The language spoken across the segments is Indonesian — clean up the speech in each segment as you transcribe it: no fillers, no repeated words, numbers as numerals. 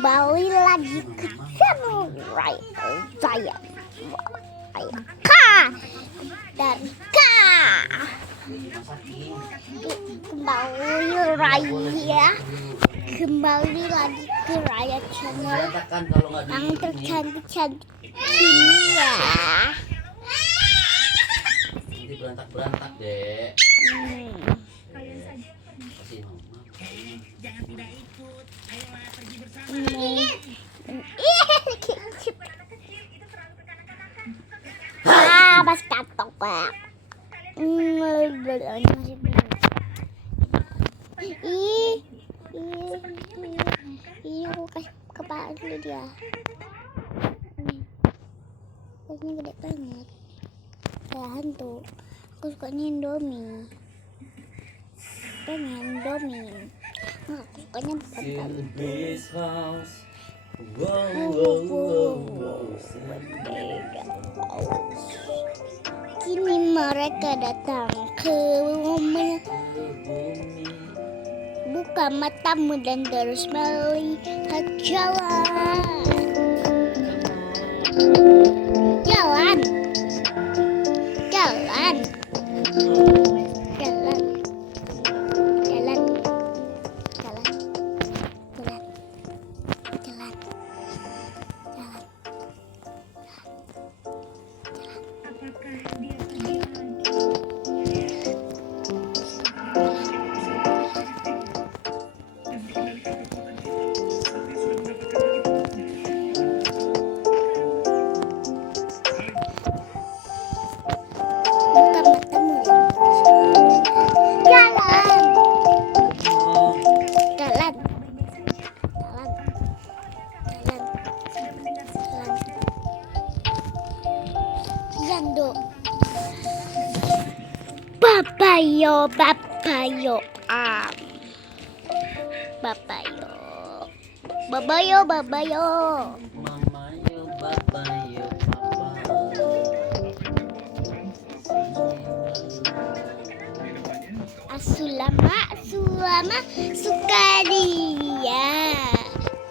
kembali lagi ke channel saya Kak dari Kak. Kembali lagi ke Raya channel yang tercantik-cantik ini ya. Nanti berantak deh. Jangan tidak ikut. Ayolah pergi bersama. Mas katok pak. Aku kasih kepala dulu dia. Kayaknya gede banget. Kayak hantu. Aku sukanya Indomie. Pengen Indomie. Aku sukanya bukan Kini mereka datang ke bumi. Buka matamu dan terus melihat jalan. Jalan. Jalan. Jalan. Jalan. Jalan. Jalan. Jalan. Jalan. Buka matamu dan jalan. Jalan. Jalan. Jalan. Jalan. Yando. Bapayo, bapayo, bapayo, babayo, babayo. Mama yo, papa yo, papa. Asulama, sulama, suka dia.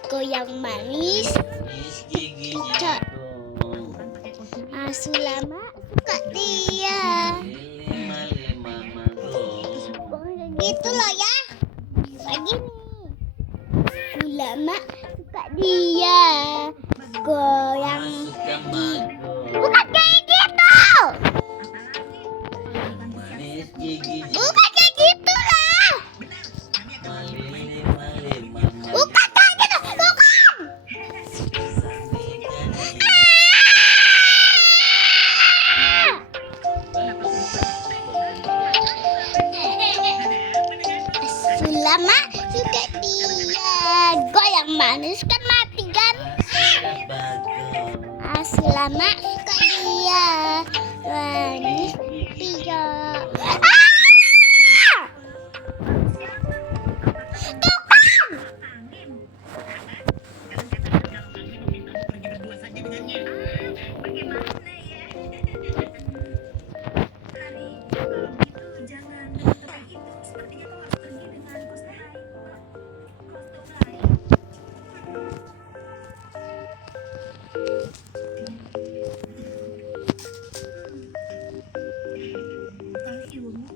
Goyang manis. Manis giginya dong. Asulama, suka dia. Lima dong. Pokoknya gitu loh ya. Kayak gini. Sulama, suka dia. Goyang. Suka madu. Bukan kayak gitu. Manis giginya. Bukan kayak gitu lah. Lima. Bukan kayak gitu. Bukan. Sulama suka dia. Goyang manis kan mati kan. Sulama suka dia. Manis dia.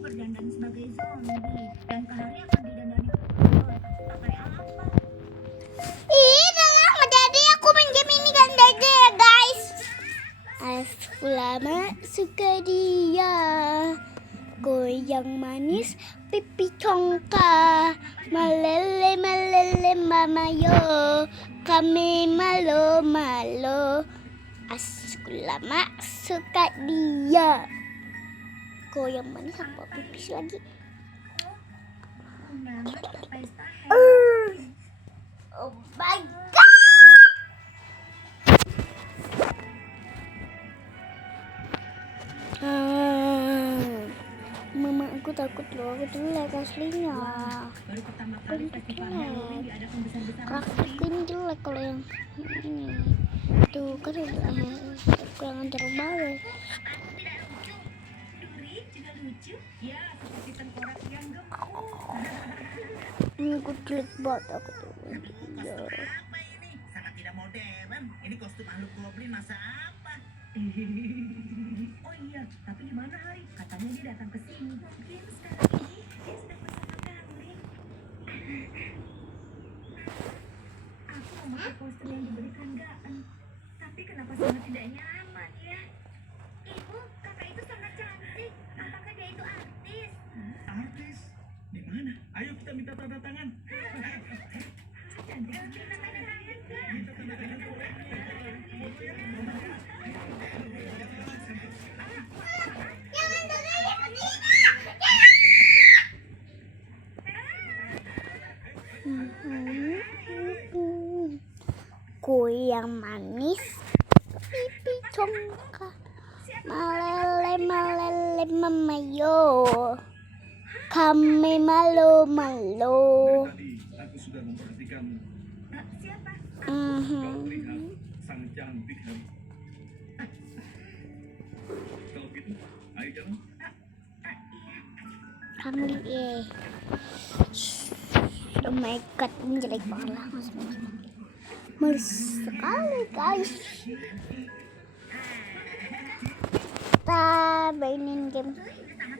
Berdandan sebagai zombie dan Kahari akan didandani pakai apa? Ih, udah lama jadi aku main game ini kan aja ya guys. Sulama suka dia. Goyang manis pipi congka. Malele malele mama yo. Kami malo malo. Sulama suka dia. Goyang manis apa pipis lagi? Undangan pesta Oh my god. Mama aku takut loh, aku jelek aslinya. baru pertama kali festival Halloween diadakan besar-besaran. Karakterku ini jelek kalau yang ini. Tuh kan kurang ajar banget. Duri juga lucu, ya seperti tengkorak yang gemuk. Ini aku jelek banget aku tuh. Iya. Apa ini? Bang. Ini kostum makhluk goblin masa apa? Oh iya, tapi gimana Hari? Katanya dia datang ke sini. Mungkin sekarang ini dia sedang bersama Darling. Aku memakai kostum yang diberikan Gaan. Tapi kenapa sangat tidak nyaman ya? Ibu, kakak itu sangat cantik. Apakah dia itu artis? Artis? Di mana? Ayo kita minta tanda tangan. Cantik. Minta tanda tangan, Kak. Kue yang manis, pipi congkak, malele malele mamayo, kami malu malu. Tadi aku sudah memperhatikanmu. Siapa? Kau terlihat sangat cantik, Hari. Kalau gitu, ayo jalan. Kami oh my god, ini jelek banget lah, mulus sekali guys. Kita mainin game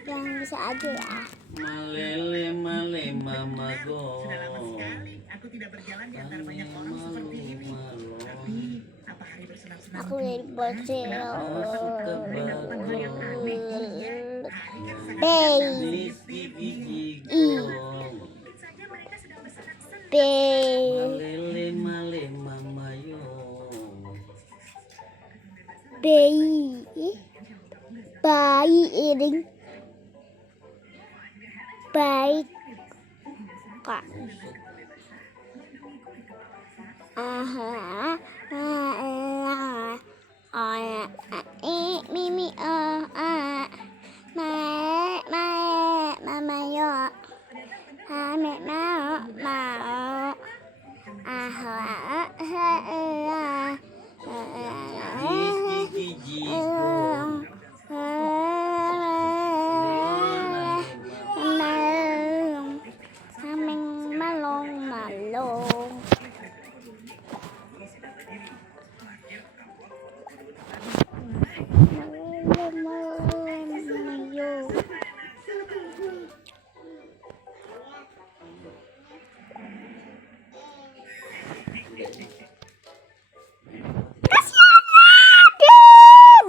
yang bisa aja ya. Malele male mamago. Sudah lama sekali aku tidak berjalan di antara banyak orang seperti ini. Tapi apa Hari bersenang-senang? Aku dari bocil. Manis gigi jigo. Mungkin saja mereka sedang bersenang-senang. Malele male mamayo. Bayi iring baik kak. Mimi mama yo ame mau Manis gigi jigo.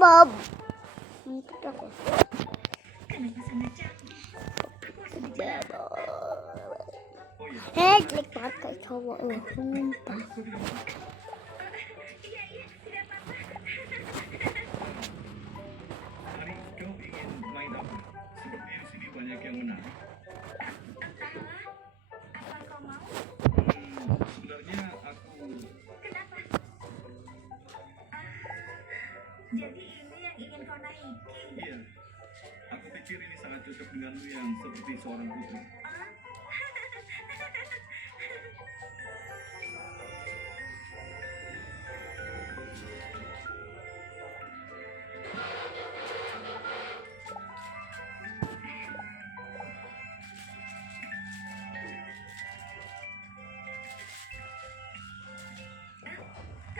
Bob. Mantap aku. Kenapa sangat cantik? Aku harus bicara. Jelek banget kayak cowok loh, sumpah. Iya, tidak apa-apa. Hari, kau ingin main apa? Seperti di sini banyak yang menarik. Entahlah. Apa kau mau? Sebenarnya aku Kenapa? Jadi ini yang ingin kau naiki. iya. Aku pikir ini sangat cocok denganmu yang seperti seorang putri.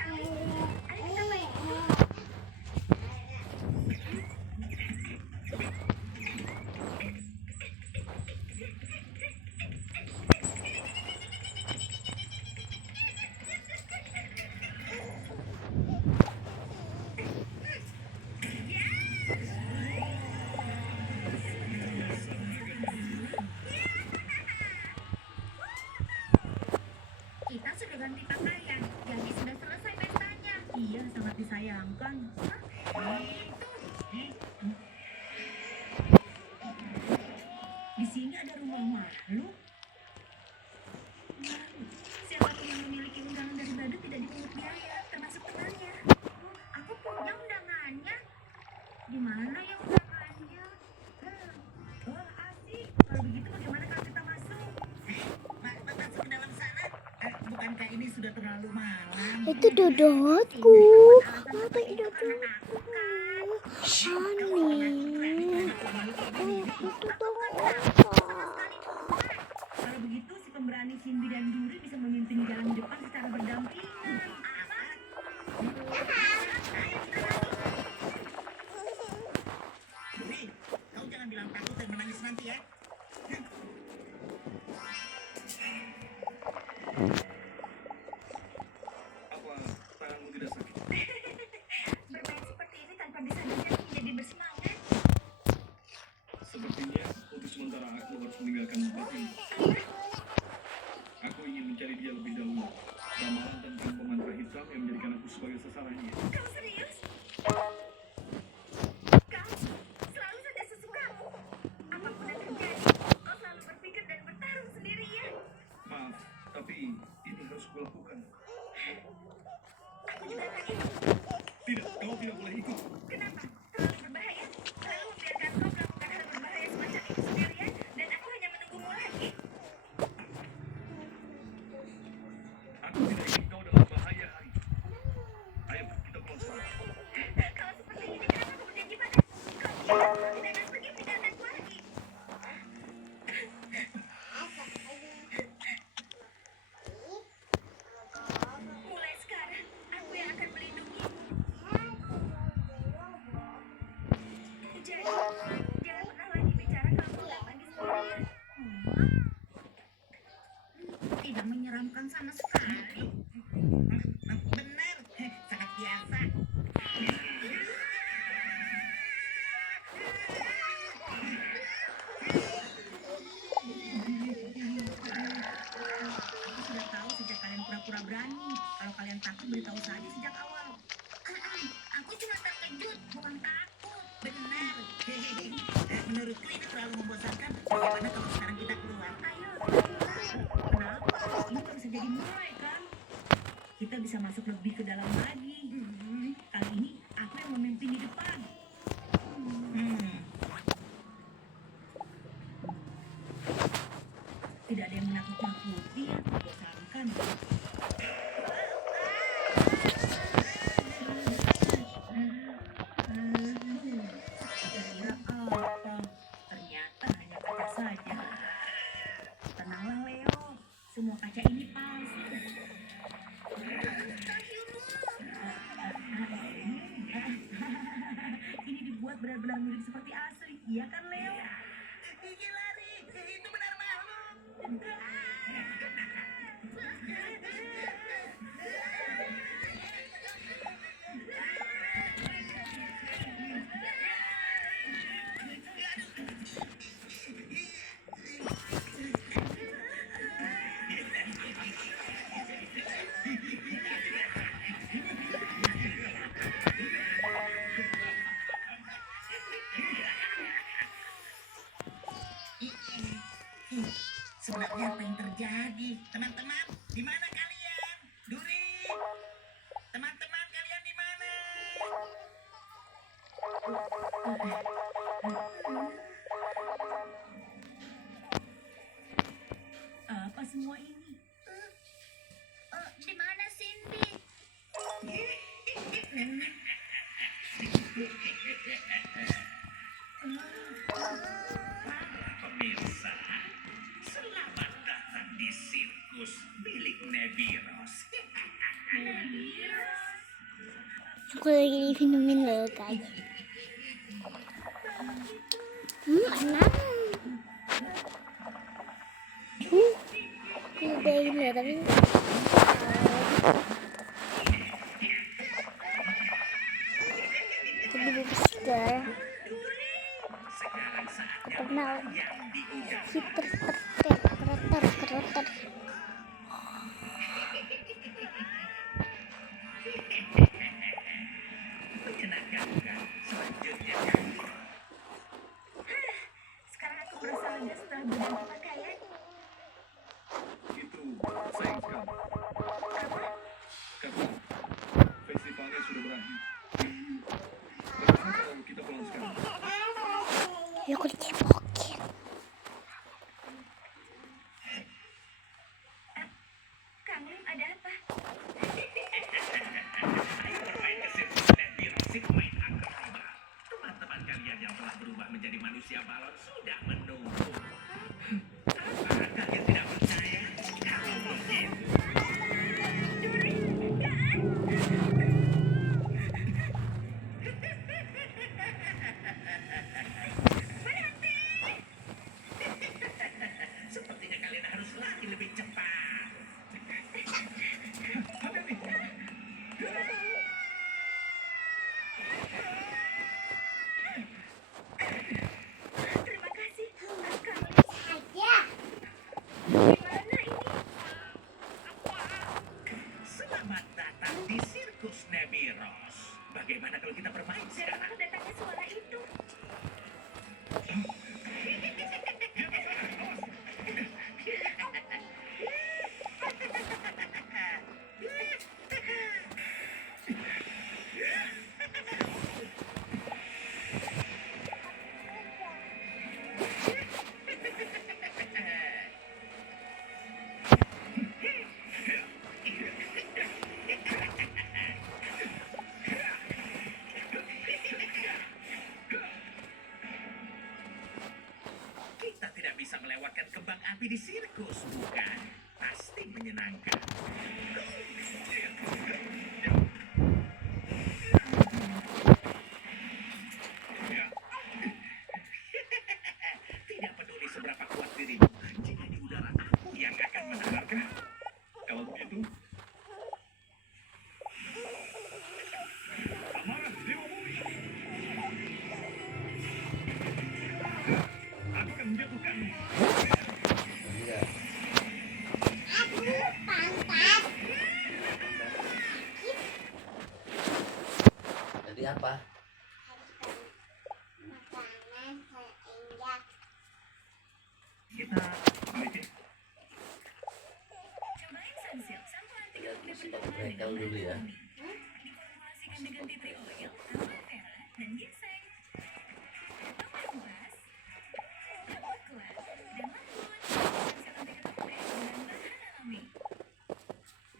Ayo kita main. Kita sudah ganti pakaian. Jadi sudah selesai pestanya. Iya, sangat disayangkan. Di sini ada rumah makhluk. Siapapun yang memiliki undangan dari badut tidak dipungut biaya, termasuk temannya. Aku punya undangannya. Di mana ya undangannya? Wah, asik. Kalau begitu bagaimana kalau kita masuk? Masuk ke dalam sana. Bukankah ini sudah terlalu malam? Itu dodotku. Apa itu dodotku? Aneh. Itu dong apa? Kalau begitu si pemberani Simbi dan Duri bisa memimpin jalan di depan secara berdampingan. Apa? sakit. Bermain seperti ini tanpa disadari aku menjadi bersemangat. Sepertinya untuk sementara aku harus meninggalkan tempat ini. Aku ingin mencari dia lebih dahulu. Ramalan tentang pemantra hitam yang menjadikan aku sebagai sasarannya. Kau serius? Kau selalu saja sesukamu. Apapun yang terjadi, kau selalu berpikir dan bertarung sendirian. Maaf, tapi ini harus kulakukan. Aku juga akan ikut. Tidak, kau tidak boleh ikut. Kenapa? Terlalu berbahaya. Selalu membiarkan kau melakukan hal berbahaya semacam itu sendirian, dan aku hanya menunggumu lagi. Aku tidak ingin kau dalam bahaya, Hai. Ayo, kita pulang sekarang. Kalau seperti ini, kenapa kau berjanji padaku? Kau tidak akan pergi meninggalkanku lagi. Mulai sekarang, aku yang akan melindungimu. Jadi, jangan pernah lagi bicara kalau kau pergi sendirian. Tidak menyeramkan sama sekali. Benar, sangat biasa. Aku sudah tahu sejak kalian pura-pura berani. Kalau kalian takut, beritahu saja sejak awal. Aku cuma terkejut, bukan takut. Benar. Menurutku ini terlalu membosankan. Bagaimana kalau sekarang kita keluar? Ayo, Kenapa? Ini kan bisa jadi mulai kan? Kita bisa masuk lebih ke dalam lagi. Kali ini aku yang memimpin di depan. Tidak ada yang menakut-nakuti yang membosankan. Kira apa? Ternyata hanya kaca saja. Tenanglah Leo, semua kaca ini palsu. Ini dibuat benar-benar mirip seperti asli, iya kan Leo? Gigi lari, itu benar makhluk. Sebenarnya apa yang terjadi? Teman-teman, di mana kalian? Duri, teman-teman kalian di mana? Apa semua ini? di mana Cindy? Pemirsa, selamat datang di sirkus milik Nebiros. Aku lagi diminumin loh guys. Enak. Udah ini tapi jadi besar. Kenal hiper keroter. Sekarang aku merasa lega setelah berganti pakaian. Itu sayang sekali. Selamat datang di Sirkus Nebiros. Bagaimana kalau kita bermain Dari sekarang? mana datangnya suara itu? Kita tidak bisa melewatkan kembang api di sirkus, bukan? Pasti menyenangkan. Tidak peduli seberapa kuat dirimu, jika di udara aku yang akan menariknya. Kalau begitu, amarah Dewa Bumi. Aku akan menjatuhkanmu. Enggak. Jadi apa? Kita bikin Cobain Sunsilk shampoo anti Ya, kulit stok berwarna mereka dengan dulu ya. diformulasikan dengan tea tree oil, aloe vera, dan ginseng. Tomat bas, rambut kuat, dan lembut. Sunsilk anti kulit dengan bahan alami.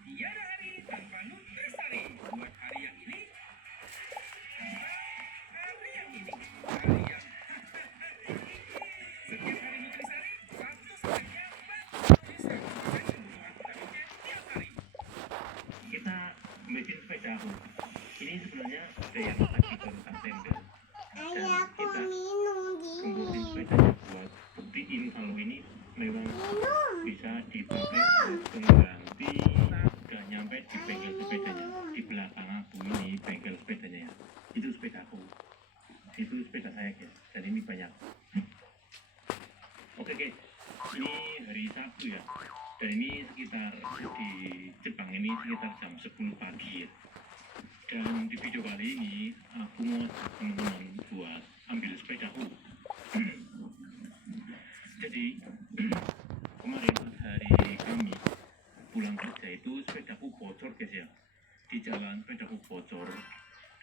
tiada hari tanpa Nutrisari. Buat hari yang ini, hari yang ini, hari yang setiap hari Nutrisari 100% tiap hari. Kita bikin sepeda aku. Ini sebenarnya ada yang lagi barusan tempel. Ayah, aku minum Tungguin dingin. sepedanya buat buktiin kalau ini memang bisa dipakai pengganti udah nyampe di bengkel sepedanya di belakang aku ini bengkel sepedanya ya itu sepeda aku itu sepeda saya guys dan ini banyak. Oke guys, ini hari Sabtu ya dan ini sekitar di Jepang ini sekitar jam 10 pagi ya. Dan di video kali ini aku mau ajak teman-teman buat ambil sepedaku. Jadi kemarin pas hari Kamis pulang kerja itu sepedaku bocor guys ya. Di jalan sepedaku bocor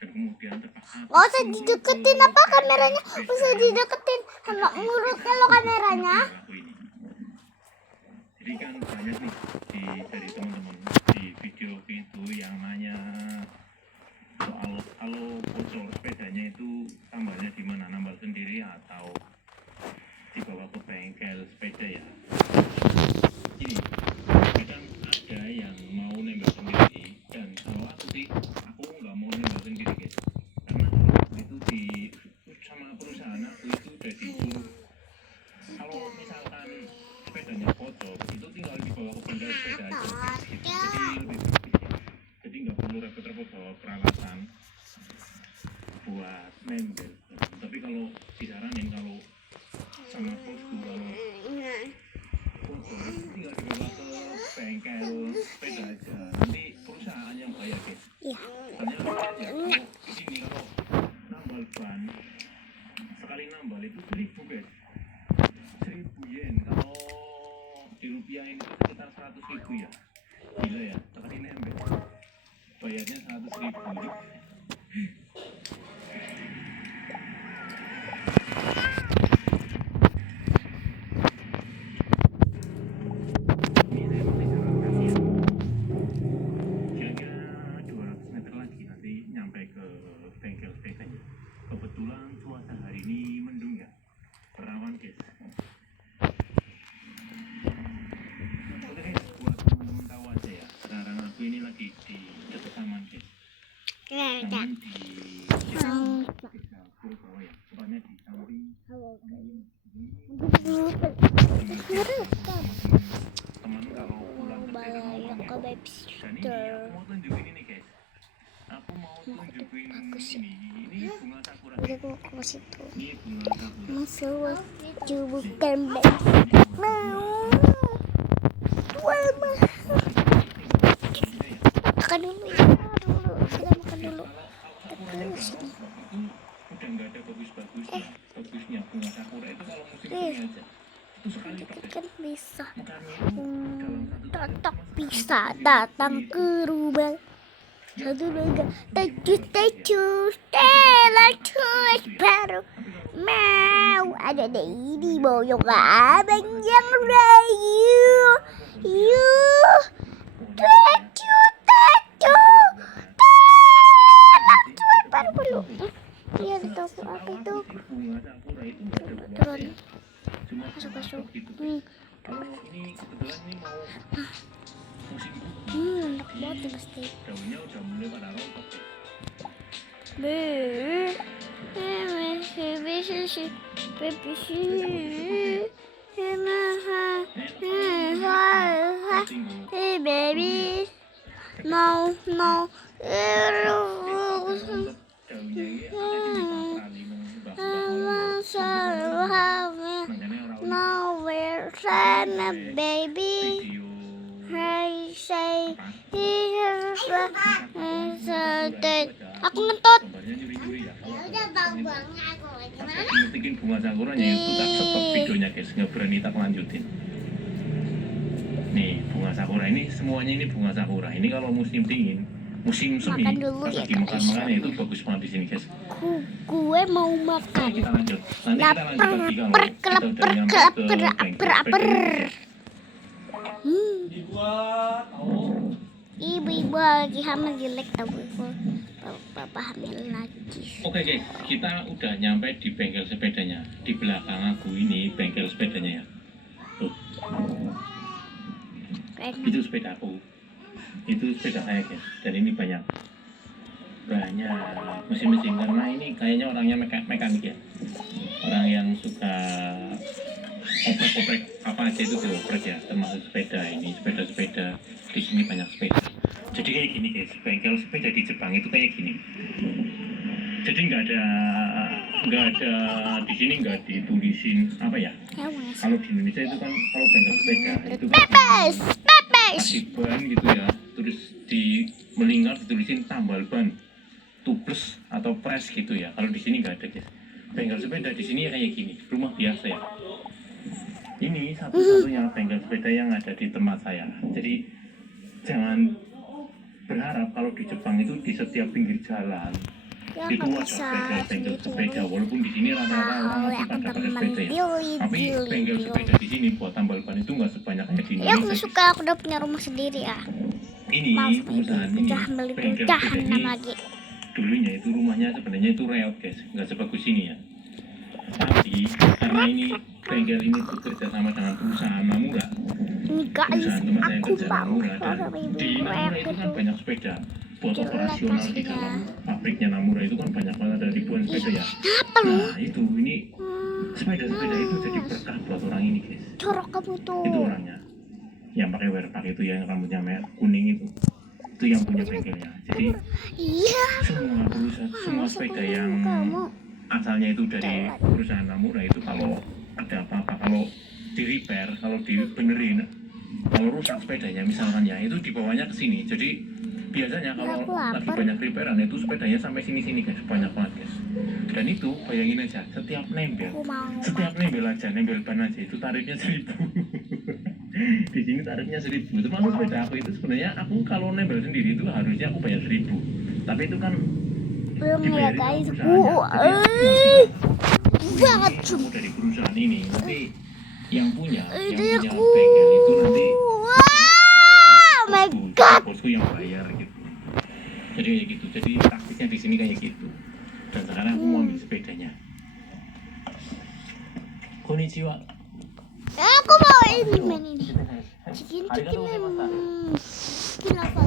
dan kemudian terpaksa Gak usah dideketin apa kameranya. Gak usah dideketin sama mulutnya lo kameranya. Aku ini. Jadi kan banyak nih dari teman-teman di video itu yang nanya soal kalau bocor sepedanya itu tambahnya di mana, nambah sendiri atau dibawa ke bengkel sepeda ya. Ini kadang ada yang mau nembak sendiri dan kalau aku sih aku nggak mau nembak sendiri guys karena itu di sama perusahaan aku itu udah disuruh kalau misalkan sepedanya bocor itu tinggal dibawa ke bengkel sepeda aja gitu. Jadi lebih praktis ya. Jadi nggak perlu repot-repot bawa peralatan buat nempel. Tapi kalau disaranin kalau sama bosku kalau bocor tinggal dibawa ke bengkel sepeda aja. Nanti perusahaan yang bayar guys. Iya. Soalnya ya kalau di sini kalau nambal ban sekali nambal itu 1.000 guys. 1.000 yen kalau dirupiahin itu sekitar 100.000 ya. Gila ya, sekali nempel bayarnya 100.000. Ini saya masih jalan kaki ya. Kira-kira 200 meter lagi nanti nyampe ke bengkel sepedanya. Kebetulan cuaca hari ini mendung ya, perawan guys. Oke guys, buat teman-teman tahu aja ya, sekarang aku ini lagi di dekat taman guys. Taman di desa Purbawa ya, tepatnya di samping teman kalau pulang kerja kan mau Balak pulang ke ya. Dan ini aku mau tunjukin ini guys. Aku mau tunjukin ini bunga sakura. Udah gue ke situ. Ini bunga sakura. Masuk waktu bukan Ini bunga sakura. mau. Dua mah. Ini ya. makan dulu ya. Kita makan dulu. Sakuranya Terus berapa? ini. Itu udah nggak ada bagusnya. Bagusnya bunga sakura itu kalau musim ini aja. Itu sekali Kita pakai. kan bisa. Mekarnya itu dalam satu Totok bisa datang ke rumah. Satu dua tujuh Stella terus baru mau ada di boyong abang yang rayu tujuh baru belum iya tahu apa itu bunga sakura itu nggak ada bunga turun ya. Cuma masuk gitu. Kalau ini kebetulan ini mau musim enak banget nih pasti daunnya udah mulai pada rontok ya. Hey baby, no. Daunnya ini ada di paprali Nowhere sana baby. video Hey say here's aku ngentot. gambarnya nyuri-nyuri ya. Udah bang aku Pas aku ngetikin bunga sakuranya itu tak stop videonya guys, nggak berani tak lanjutin. Nih bunga sakura ini semuanya ini bunga sakura. Ini kalau musim dingin, musim semi, Makan dulu pas ya, lagi guys. makan-makannya itu bagus banget di sini guys. Gue mau Oke, makan. kita lanjut. Nanti kita lanjut lagi kalau kita udah nyampe ke bengkel lapar. sepeda. Ibu-ibu lagi hamil jelek tau ibu. Bapak hamil lagi. Oke guys, kita udah nyampe di bengkel sepedanya. Di belakang aku ini bengkel sepedanya ya. Tuh, itu sepeda aku. Itu sepeda saya guys. Dan ini banyak mesin-mesin karena ini kayaknya orangnya mekanik ya. Orang yang suka oprek-oprek apa aja itu dioprek ya, termasuk sepeda ini, sepeda-sepeda. Di sini banyak sepeda. Jadi kayak gini guys, bengkel sepeda di Jepang itu kayak gini. Jadi nggak ada di sini nggak ditulisin apa ya? Kalau di Indonesia itu kan kalau bengkel sepeda itu Pepes. kasih ban gitu ya, terus di melingkar ditulisin tambal ban, tubeless atau press gitu ya. Kalau di sini nggak ada guys. Bengkel sepeda di sini kayak gini, rumah biasa ya. Ini satu-satunya bengkel sepeda yang ada di tempat saya. Jadi jangan berharap kalau di Jepang itu di setiap pinggir jalan Ya itu nggak ada bisa bengkel sepeda. sendiri. Walaupun di sini rata-rata orang Tahu masih ya pada pakai sepeda ya. Tapi bengkel sepeda di sini buat tambal ban itu nggak sebanyak kayak di Ya aku Indonesia. suka aku udah punya rumah sendiri ya. Ini Maaf perusahaan ini udah beli bengkel udah sepeda ini lagi. dulunya itu rumahnya sebenarnya itu reot guys, nggak sebagus ini ya. Tapi karena ini bengkel ini bekerja sama dengan perusahaan Namura, Ini guys, perusahaan tempat saya aku kerja mau Namura, dan sama ibu di Namura itu kan banyak sepeda buat operasional di dalam pabriknya Namura itu kan banyak banget, ada ribuan sepeda ya. Apa lu? Nah itu ini sepeda-sepeda itu jadi berkah buat orang ini guys. Corok kamu tuh. Itu orangnya yang pakai wearpack itu yang rambutnya merah kuning itu yang punya bengkelnya. Jadi Iya. semua sepeda yang Kamu. asalnya itu dari perusahaan Namura itu kalau ada apa-apa, kalau di repair, kalau dibenerin, kalau rusak sepedanya misalkan ya, itu dibawanya ke sini. Jadi biasanya kalau Aku lapar. lagi banyak repairan itu sepedanya sampai sini-sini guys, banyak banget guys. Dan itu bayangin aja, setiap Aku mau. nembel aja, nembel ban aja itu tarifnya 1.000. Di sini tarifnya 1.000. Termasuk sepeda aku itu sebenarnya aku kalau nembel sendiri itu harusnya aku bayar 1.000. Tapi itu kan Belum ya guys. Banget kamu dari perusahaan ini nanti yang punya Ini aku. bengkel itu nanti Oh my god. bosku yang bayar gitu. Jadi kayak gitu. Jadi praktisnya di sini kayak gitu. Dan sekarang aku mau ambil sepedanya. Konnichiwa. Aku mau ini main ini. Chicken lava. Chicken lava.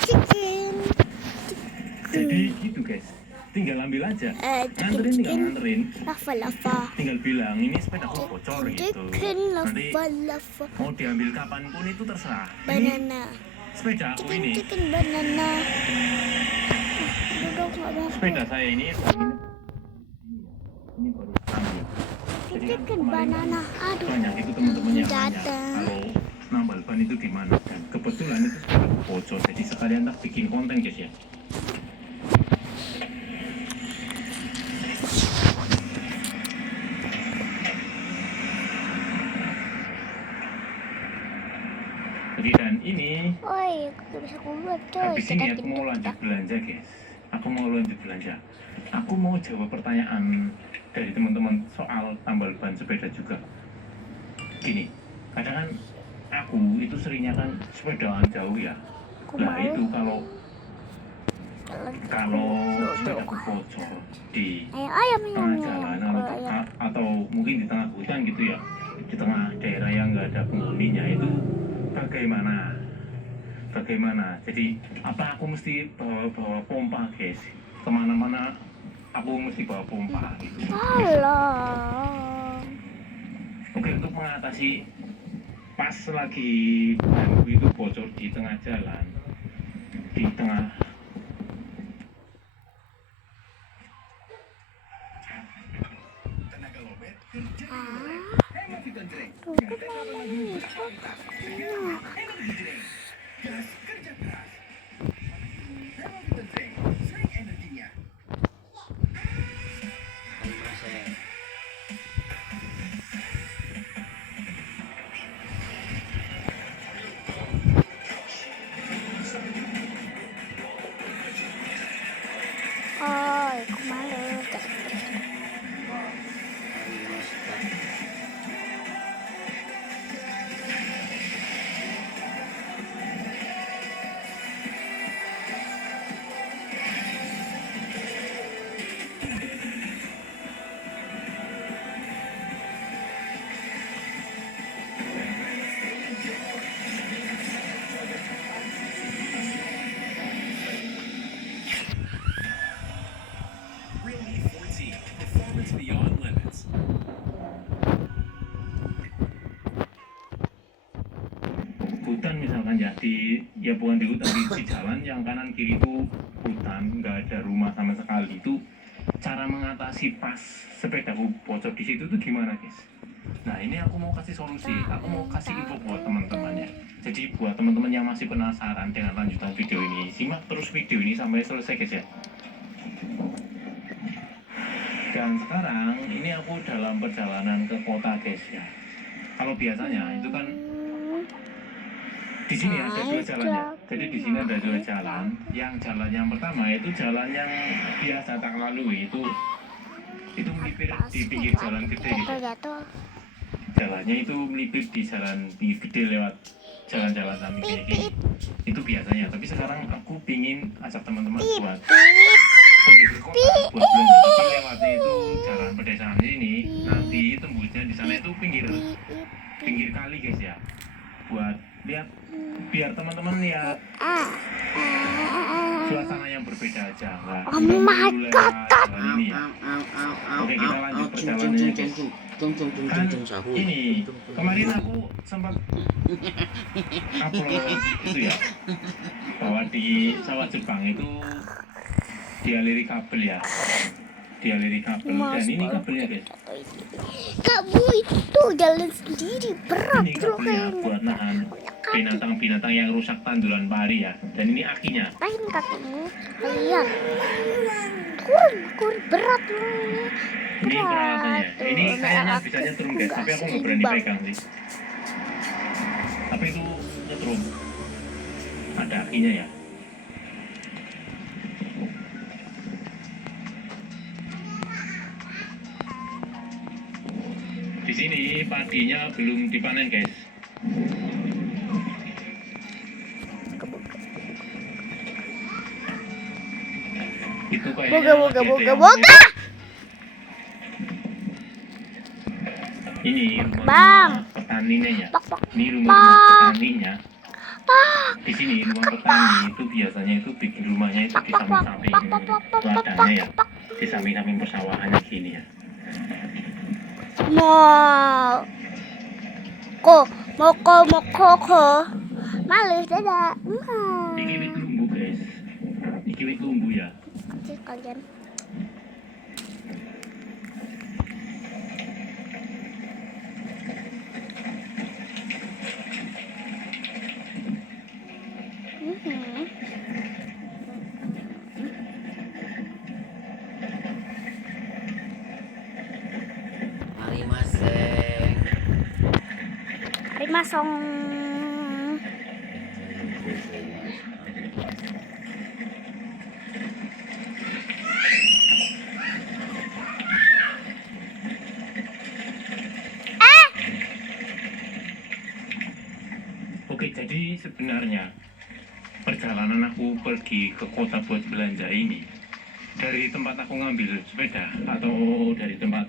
Chicken. Jadi gitu guys. Tinggal ambil aja. Nganterin tinggal nganterin. Lava. Tinggal bilang ini sepedaku bocor gitu. Chicken Nanti lava. mau diambil kapanpun itu terserah. Ini Banana. sepeda aku ini. Chicken banana. Duduk nggak mau. Sepeda saya ini baru ambil. Chicken banana. Aduh. banyak itu teman-teman yang nanya Datang. kalau nambal ban itu di mana, dan kebetulan itu bocor, jadi sekalian tak bikin konten guys ya. Jadi dan ini Oi, aku bisa keluar coy. habis ini aku mau lanjut belanja guys. Aku mau lanjut belanja. Aku mau jawab pertanyaan dari teman-teman soal tambal ban sepeda juga. Gini, kadang kan aku itu seringnya kan sepedaan jauh ya. Aku Nah mau. itu kalau sepedaku bocor di Ayo ayam tengah jalan atau mungkin di tengah hutan gitu ya, di tengah daerah yang nggak ada penghuninya, itu bagaimana? Jadi apa aku mesti bawa pompa guys? Kemana-mana aku mesti bawa pompa gitu. Tolong. Oke, untuk mengatasi pas lagi banku itu bocor di tengah jalan, di tengah Oi, aku malu. Really 14, performance beyond limits. hutan misalkan ya, ya bukan di hutan, di jalan yang kanan kiri itu hutan, nggak ada rumah sama sekali, itu cara mengatasi pas sepedaku bocor di situ tuh gimana guys? Nah ini aku mau kasih solusi, aku mau kasih info buat teman-teman ya. Jadi buat teman-teman yang masih penasaran dengan lanjutan video ini, simak terus video ini sampai selesai guys ya. Dan sekarang ini aku dalam perjalanan ke kota guys ya. Kalau biasanya itu kan di sini ada dua jalan ya. Jadi di sini ada dua jalan. Yang jalan yang pertama itu jalan yang biasa tak lalui, itu melipir di pinggir jalan gede gitu. Jatuh. Jalannya itu melipir di jalan pinggir gede lewat jalan-jalan samping kayak gini. Itu biasanya. Tapi sekarang aku pingin ajak teman-teman buat pergi ke kota buat belanja. Tapi lewatnya itu jalan pedesaan ini. Nanti tembusnya di sana itu pinggir kali guys ya. Buat lihat, biar teman-teman lihat suasana yang berbeda aja. Nah, Oh my God. jalan ini ya. Oke, kita lanjut perjalanannya guys. Kan ini kemarin aku sempat upload itu ya, bahwa di sawah Jepang itu dialiri kabel ya, dan ini kabelnya guys, Kamu itu jalan sendiri berat ini loh kabelnya kayaknya. buat nahan binatang-binatang yang rusak tanduran pari ya, dan ini akinya. Apain kakimu? Lihat. Kurang berat loh. Ini peralatannya. Ini kayaknya bisa nyetrum guys, tapi aku nggak berani pegang sih. Tapi itu nyetrum. Ada akinya ya. Di sini padinya belum dipanen guys. Itu kayaknya Boga. Ini Bang. rumah petaninya ya. Pak. Ini rumah petaninya. Di sini rumah petani itu biasanya itu bikin rumahnya itu di samping-samping ladangnya ya. Di samping-samping persawahannya gini ya. Moko. Malu dadah. Ini wit lumbu guys. Ini wit lumbu ya. Kalian. masong. Oke, jadi sebenarnya perjalanan aku pergi ke kota buat belanja ini dari tempat aku ngambil sepeda atau dari tempat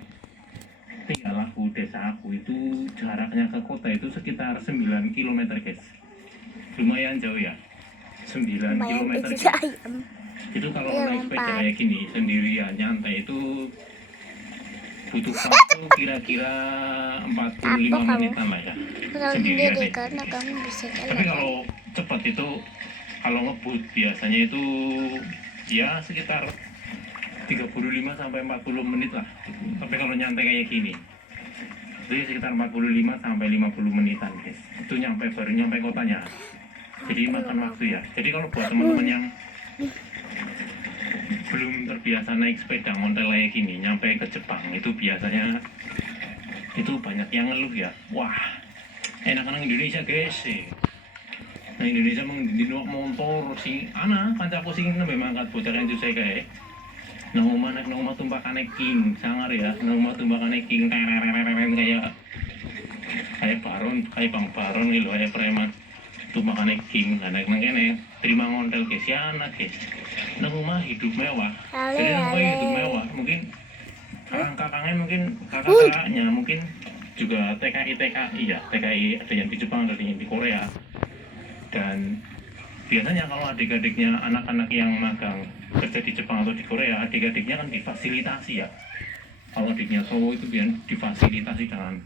tinggal aku, desa aku itu jaraknya ke kota itu sekitar 9 km guys. Lumayan jauh ya, 9 km Lumayan guys. ayam. Itu kalau Iya, naik sepeda lompat. kayak gini sendirian nyantai itu butuh waktu kira-kira 45 Apa kamu? menitan lah ya. Kalau Sendirian sendiri deh. karena kamu bisa Tapi jalan. kalau cepat itu, kalau ngebut biasanya itu ya sekitar 35 sampai 40 menit lah. Tapi kalau nyantai kayak gini, itu ya sekitar 45 sampai 50 menitan guys. Itu baru nyampe kotanya. Jadi makan waktu ya. Jadi kalau buat teman-teman yang belum terbiasa naik sepeda ontel kayak gini, nyampe ke Jepang itu biasanya itu banyak yang ngeluh ya. Wah, enak-enak Indonesia guys. Nah Indonesia mengindinok motor sing ana kancaku sing nembe mangkat bocah kan saya kayak nang omah tumpakane king sangar ya, nang omah tumpakane king kayak bang baron nih loh, kayak preman tumpakane king. Nah naik nang kene terima ngontel guys ya anak guys. Nang omah hidup mewah. Jadi nang omah hidup mewah mungkin kakak-kakaknya mungkin kakak-kakaknya mungkin juga TKI ya, TKI ada yang di Jepang, ada yang di Korea. Dan biasanya kalau adik-adiknya anak-anak yang magang kerja di Jepang atau di Korea, adik-adiknya kan difasilitasi ya. Kalau adiknya cowok itu biar difasilitasi dengan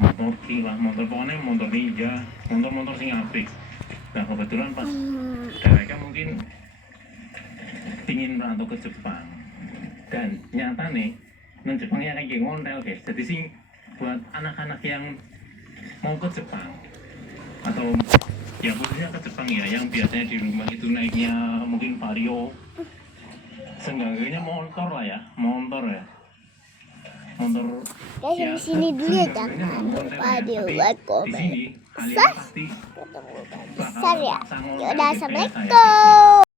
motor kilah, motor pokoknya motor ninja, motor-motor sing apik. Nah kebetulan pas mereka mungkin ingin merantau ke Jepang, dan nyata nih nang Jepang ya kayak ngontel guys. Jadi sing buat anak-anak yang mau ke Jepang atau ya khususnya ke Jepang ya, yang biasanya di rumah itu naiknya mungkin Vario, seenggaknya motor lah ya, motor Guys, ya, di sini dulu ya, seenggaknya jangan motor lupa ya. di Tapi like, di komen, sini kalian subscribe. pasti Ketemu bakal besar ya. terpaksa ngontel Yaudah, sepeda ya. assalamualaikum.